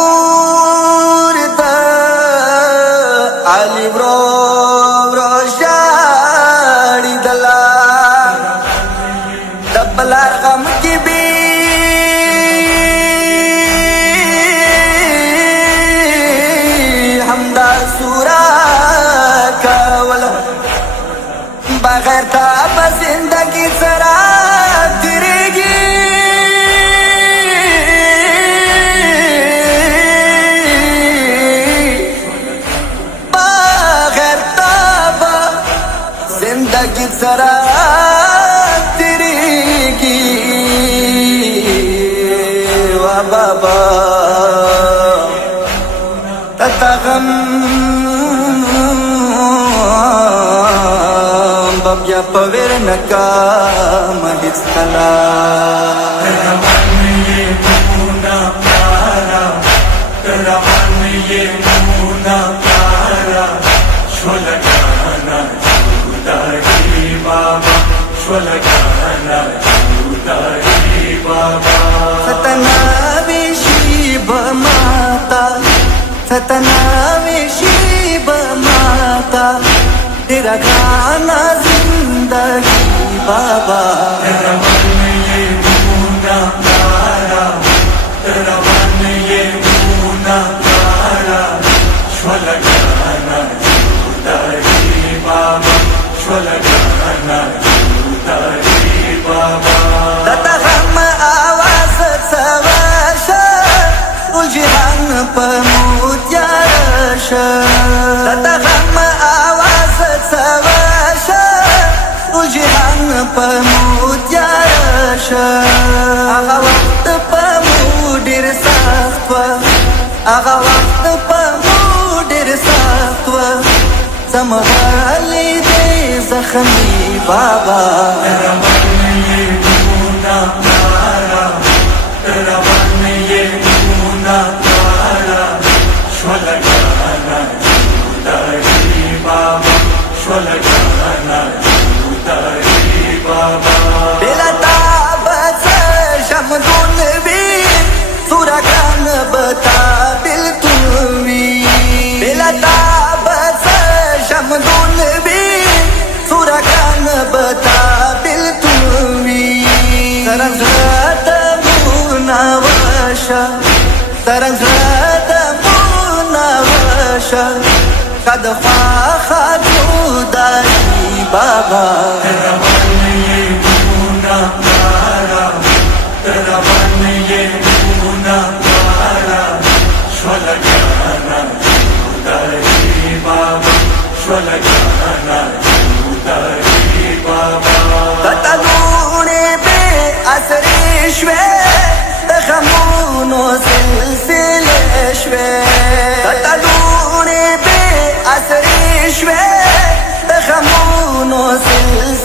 वडलूर the आली रोशाडी दला दबलार गम की बी हमदा सूरा कावल बगैर ताब जिंदगी जरा तिरेगी जिंदगी जरा तिरेगी वा बाबा ततगम बब्या पवेर नका महिस्तला तेरा मन ये नमूना प्यारा, तेरा मन ये नमूना प्यारा, शोलगाना झूठाई बाबा, शोलगाना झूठाई बाबा। सतनावे शिव माता, सतनावे शिव माता, तेरा गाना जिंदगी बाबा। तेरा मन ये नमूना प्यारा, तेरा मन ये नमूना प्यारा, शोलगाना झूठाई बाबा, शोलगाना झूठाई बाबा। ततगम आवाज सवाश उलझान पमुत्यारश, ततगम आवाज सवाश उलझान पमुत्यारश। आगा वक्त पमुडीर सात्व, आगा वक्त पमुडीर सात्व, समवाली दे जख्मी बाबा। तेरा मन ये नमूना प्यारा, तेरा मन ये नमूना प्यारा, शोलगाना झूठाई बाबा, शोलगाना झूठाई बाबा। बेलताबच शमदून वीर सुरगान बता दिल तुम्ही, बेलताबच शमदून वीर सुरगान बता दिल तुम्ही। तरंगत मुनावश, तरंगत मुनावश, कद फाखा जुदाई बाबा। तेरा मन ये नमूना प्यारा, तेरा मन ये नमूना प्यारा, शोलगाना झूठाई बाबा, शोलगाना झूठाई बाबा। ततलूने बे असरेश्वे तखमूनो सिलसिलेश्वे, ततलूने बे असरेश्वे तखमूनो सिलसिलेश्वे।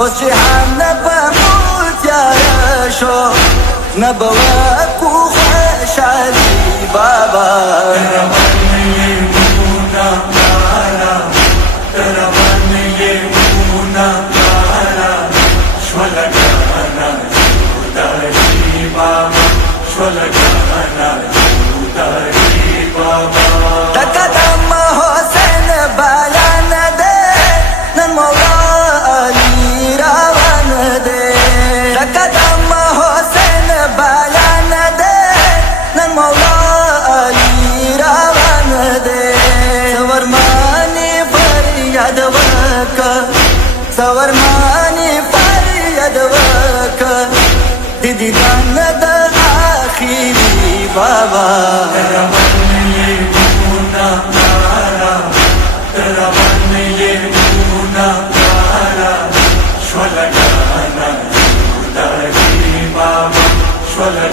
اوس چې هم په متیاره شو نه به وکو خوشحالي بابا ترابان یې مونږه پلاره ترابان یې مونږه پلاره شوله ګرانه جودایي بابا شوله ګرانه جودایي بابا د قدم حسین بیان دے نن مولا علی روان دے د قدم حسین بیان دے نن مولا علی روان دے سور مانی فریاد وکا سور مانی فریاد وکا دیدی دان د آخری بابا ترابان یې مونږه پلاره ترابان یې مونږه پلاره شوله ګرانه جودایي بابا شوله